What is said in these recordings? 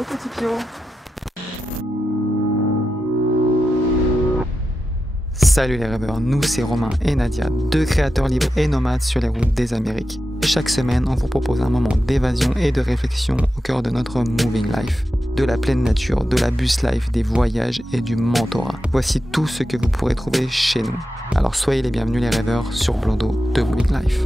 Hello petit Pio. Salut les rêveurs, nous c'est Romain et Nadia, deux créateurs libres et nomades sur les routes des Amériques. Chaque semaine, on vous propose un moment d'évasion et de réflexion au cœur de notre moving life. De la pleine nature, de la bus life, des voyages et du mentorat. Voici tout ce que vous pourrez trouver chez nous. Alors soyez les bienvenus les rêveurs sur Blondeau de Moving Life.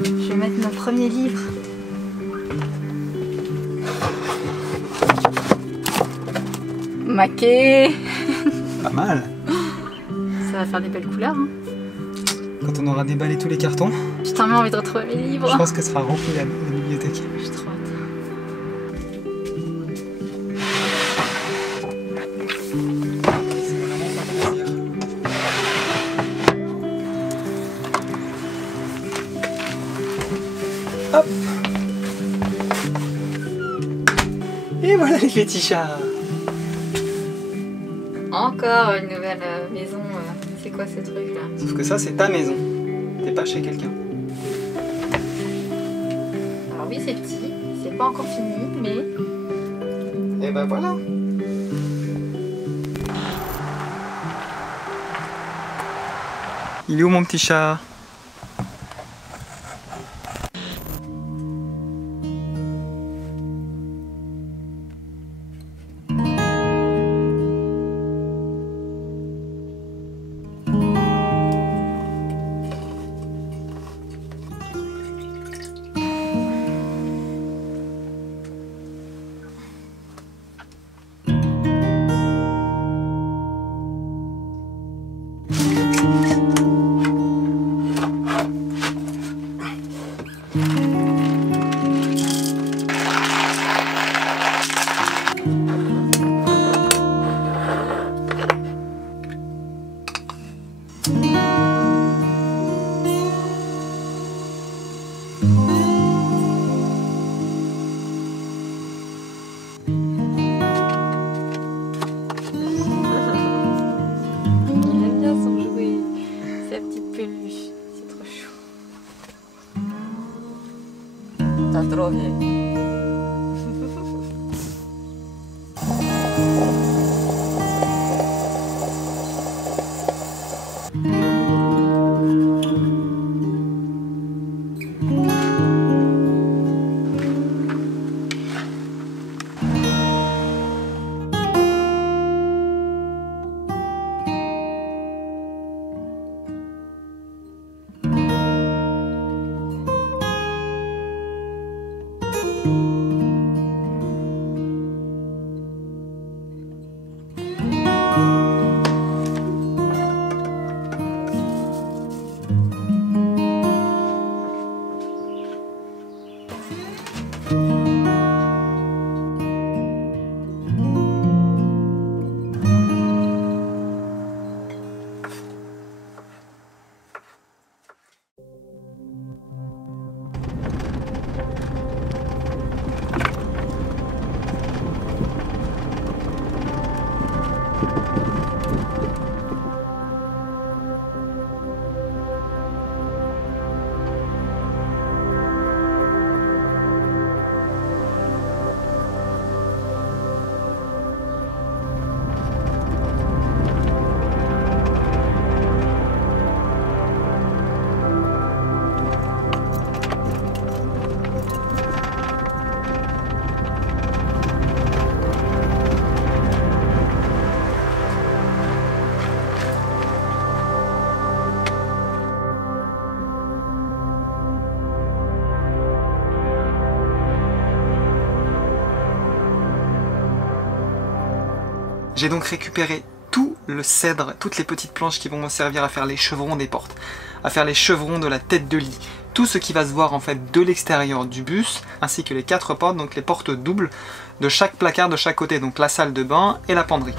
Je vais mettre mon premier livre. Maquet. Pas mal. Ça va faire des belles couleurs. Hein. Quand on aura déballé tous les cartons, J'ai tellement envie de retrouver mes livres. je pense que sera rempli la bibliothèque. J'ai trop hâte. Hop. Et voilà les petits chats. Encore une nouvelle maison. C'est quoi ce truc là? Sauf que ça c'est ta maison, t'es pas chez quelqu'un. Alors oui c'est petit, c'est pas encore fini, mais... Et ben voilà. Il est où mon petit chat? Il aime bien son jouet, sa petite peluche, c'est trop chou. T'as trop bien. J'ai donc récupéré tout le cèdre, toutes les petites planches qui vont me servir à faire les chevrons des portes, à faire les chevrons de la tête de lit, tout ce qui va se voir en fait de l'extérieur du bus, ainsi que les 4 portes, donc les portes doubles de chaque placard de chaque côté, donc la salle de bain et la penderie.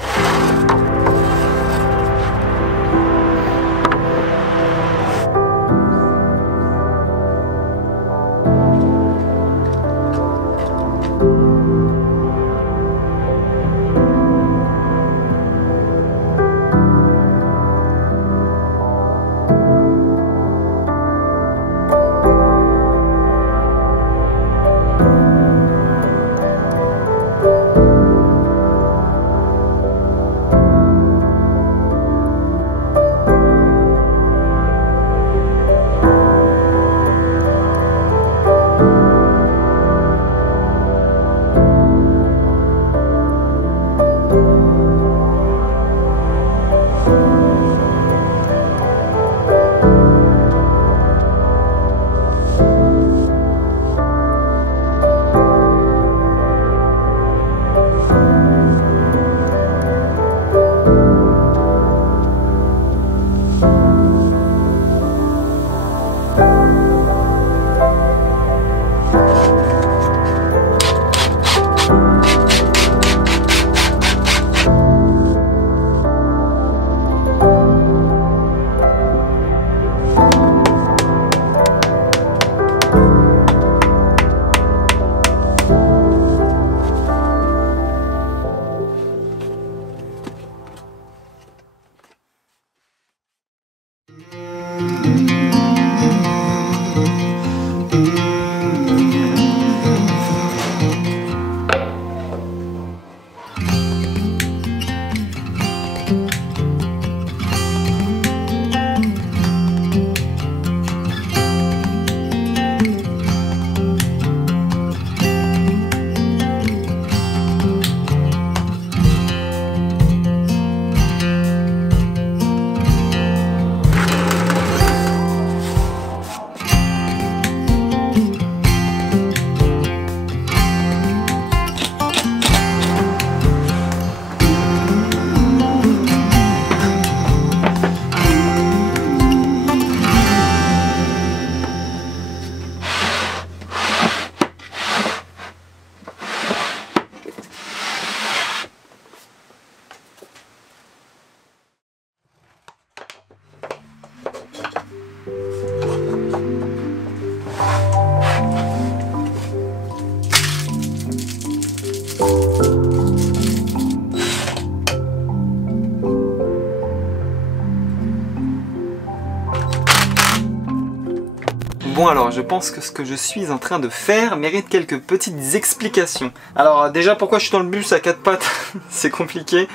Bon alors, je pense que ce que je suis en train de faire mérite quelques petites explications. Alors déjà, pourquoi je suis dans le bus à 4 pattes? C'est compliqué.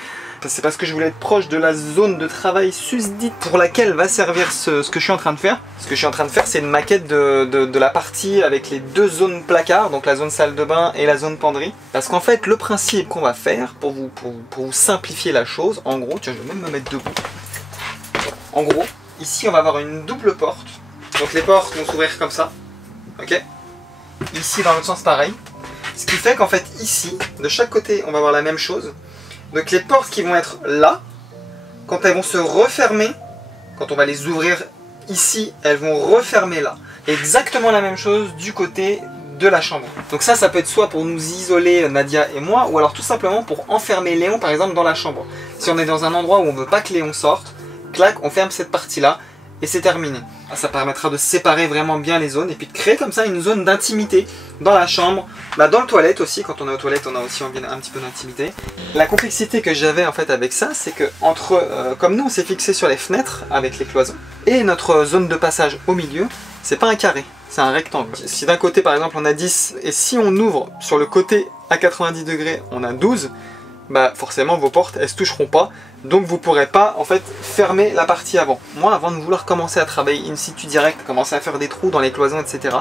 C'est parce que je voulais être proche de la zone de travail susdite pour laquelle va servir ce que je suis en train de faire. Ce que je suis en train de faire, c'est une maquette de la partie avec les deux zones placards, donc la zone salle de bain et la zone penderie. Parce qu'en fait, le principe qu'on va faire, pour vous simplifier la chose, en gros, tiens, je vais même me mettre debout. En gros, ici, on va avoir une double porte. Donc les portes vont s'ouvrir comme ça, ok. Ici dans l'autre sens pareil. Ce qui fait qu'en fait ici, de chaque côté, on va avoir la même chose. Donc les portes qui vont être là, quand elles vont se refermer, quand on va les ouvrir ici, elles vont refermer là. Exactement la même chose du côté de la chambre. Donc ça peut être soit pour nous isoler, Nadia et moi, ou alors tout simplement pour enfermer Léon par exemple dans la chambre. Si on est dans un endroit où on ne veut pas que Léon sorte, clac, on ferme cette partie-là. Et c'est terminé. Ça permettra de séparer vraiment bien les zones et puis de créer comme ça une zone d'intimité dans la chambre, dans le toilette aussi. Quand on est aux toilettes, on a aussi envie d'un petit peu d'intimité. La complexité que j'avais en fait avec ça, c'est que comme nous on s'est fixé sur les fenêtres avec les cloisons et notre zone de passage au milieu, c'est pas un carré, c'est un rectangle. Si d'un côté par exemple on a 10 et si on ouvre sur le côté à 90 degrés, on a 12, bah forcément vos portes elles se toucheront pas, donc vous pourrez pas en fait fermer la partie avant. Moi, avant de vouloir commencer à travailler in situ direct, commencer à faire des trous dans les cloisons, etc.,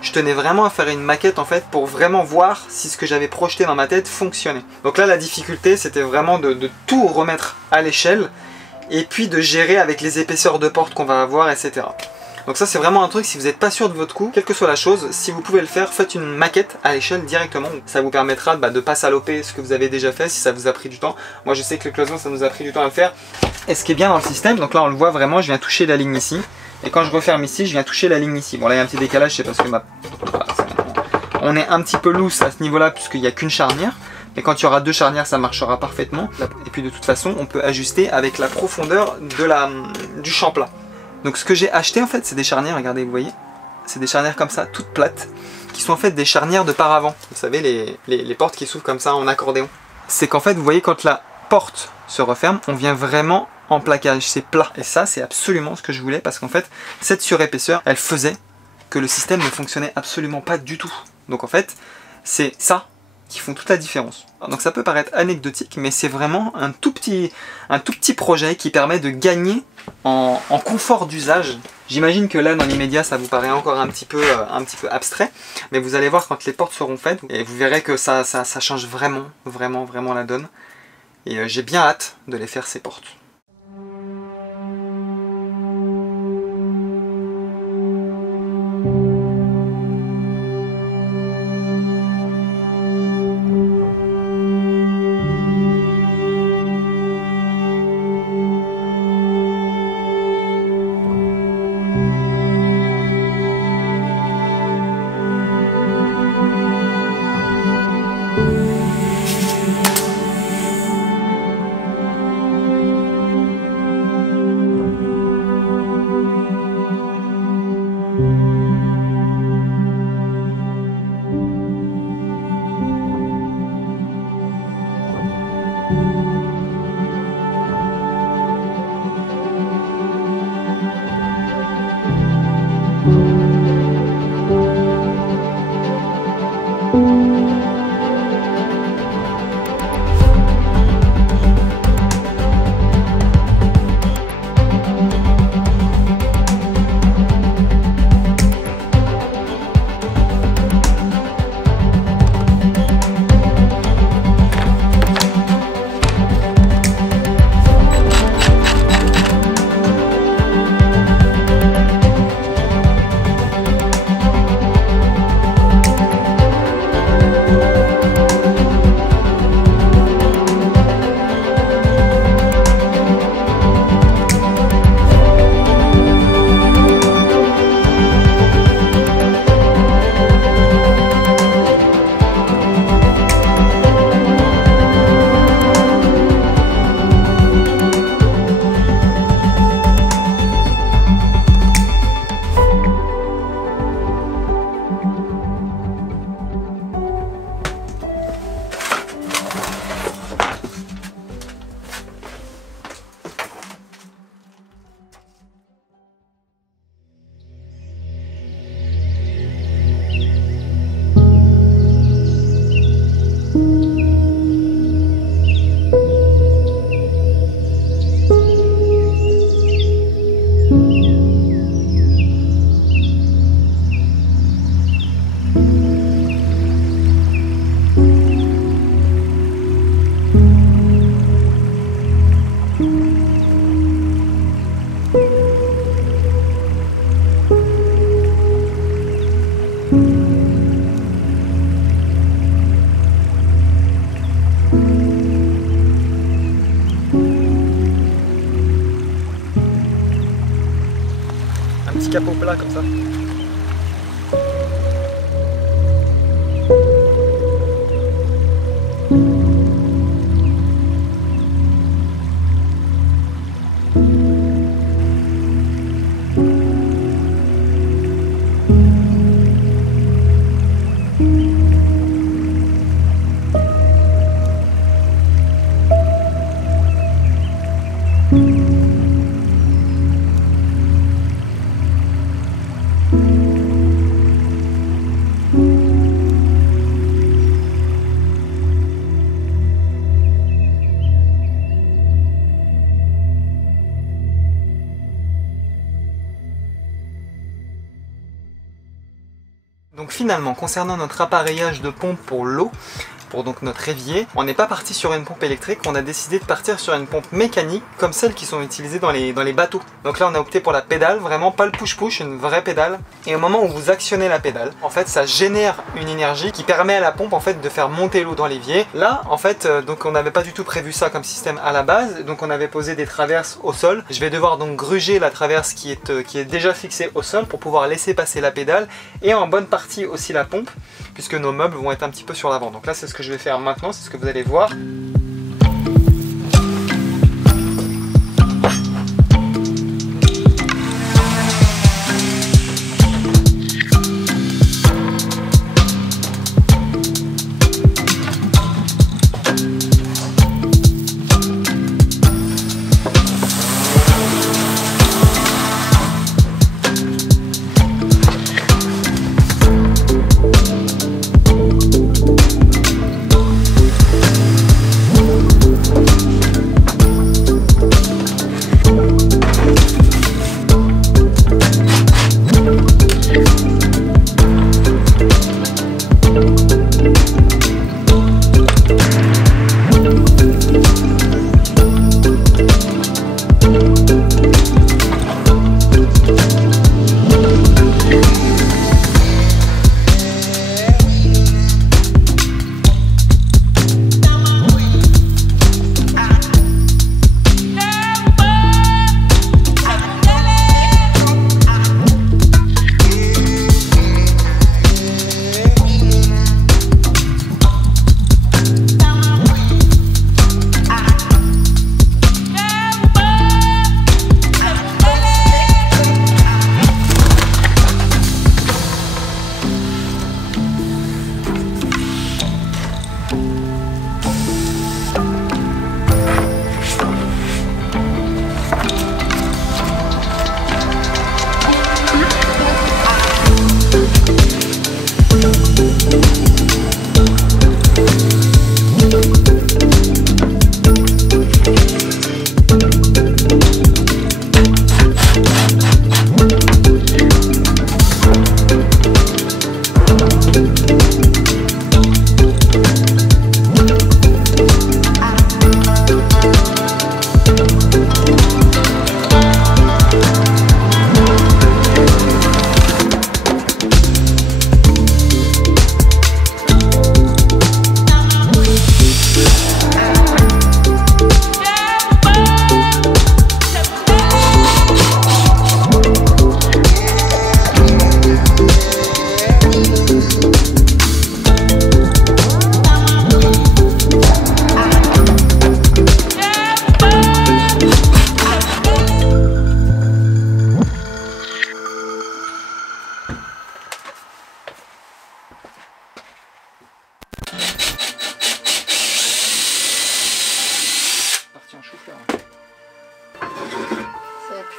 je tenais vraiment à faire une maquette en fait pour vraiment voir si ce que j'avais projeté dans ma tête fonctionnait. Donc là la difficulté c'était vraiment de tout remettre à l'échelle et puis de gérer avec les épaisseurs de porte qu'on va avoir, etc. Donc ça c'est vraiment un truc, si vous n'êtes pas sûr de votre coup, quelle que soit la chose, si vous pouvez le faire, faites une maquette à l'échelle directement. Ça vous permettra de ne pas saloper ce que vous avez déjà fait si ça vous a pris du temps. Moi je sais que le cloisons ça nous a pris du temps à le faire. Et ce qui est bien dans le système, donc là on le voit vraiment, je viens toucher la ligne ici. Et quand je referme ici, je viens toucher la ligne ici. Bon là il y a un petit décalage, c'est parce que on est un petit peu loose à ce niveau-là puisqu'il n'y a qu'une charnière. Et quand il y aura deux charnières, ça marchera parfaitement. Et puis de toute façon, on peut ajuster avec la profondeur du champ plat. Donc ce que j'ai acheté en fait, c'est des charnières, regardez, vous voyez, c'est des charnières comme ça, toutes plates, qui sont en fait des charnières de paravent. Vous savez, les portes qui s'ouvrent comme ça en accordéon. C'est qu'en fait, vous voyez, quand la porte se referme, on vient vraiment en plaquage, c'est plat. Et ça, c'est absolument ce que je voulais, parce qu'en fait, cette surépaisseur, elle faisait que le système ne fonctionnait absolument pas du tout. Donc en fait, c'est ça qui font toute la différence. Donc ça peut paraître anecdotique, mais c'est vraiment un tout petit projet qui permet de gagner en confort d'usage. J'imagine que là, dans l'immédiat, ça vous paraît encore un petit peu abstrait, mais vous allez voir quand les portes seront faites, et vous verrez que ça change vraiment la donne. Et j'ai bien hâte de les faire, ces portes. petit capot plat comme ça. Donc finalement, concernant notre appareillage de pompe pour l'eau, pour donc notre évier, on n'est pas parti sur une pompe électrique, on a décidé de partir sur une pompe mécanique comme celles qui sont utilisées dans les bateaux. Donc là on a opté pour la pédale, vraiment pas le push-push, une vraie pédale. Et au moment où vous actionnez la pédale, en fait ça génère une énergie qui permet à la pompe en fait de faire monter l'eau dans l'évier. Là en fait, donc on n'avait pas du tout prévu ça comme système à la base, donc on avait posé des traverses au sol. Je vais devoir donc gruger la traverse qui est déjà fixée au sol pour pouvoir laisser passer la pédale et en bonne partie aussi la pompe, puisque nos meubles vont être un petit peu sur l'avant. Donc là c'est ce que je vais faire maintenant, c'est ce que vous allez voir.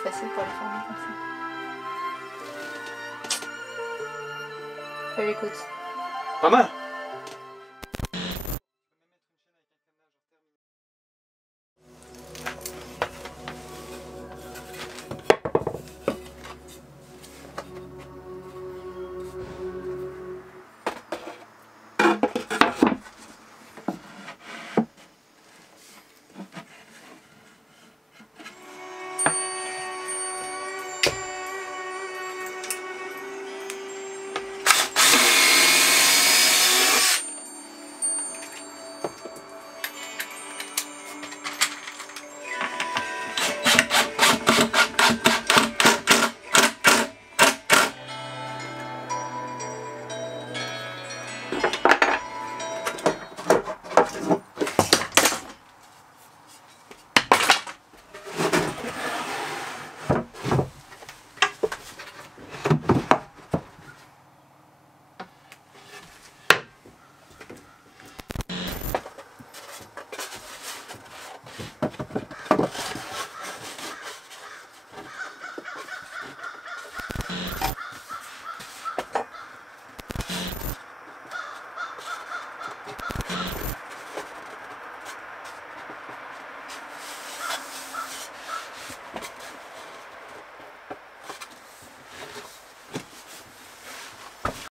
facile pour les former comme ça. Fais l'écoute. Pas mal.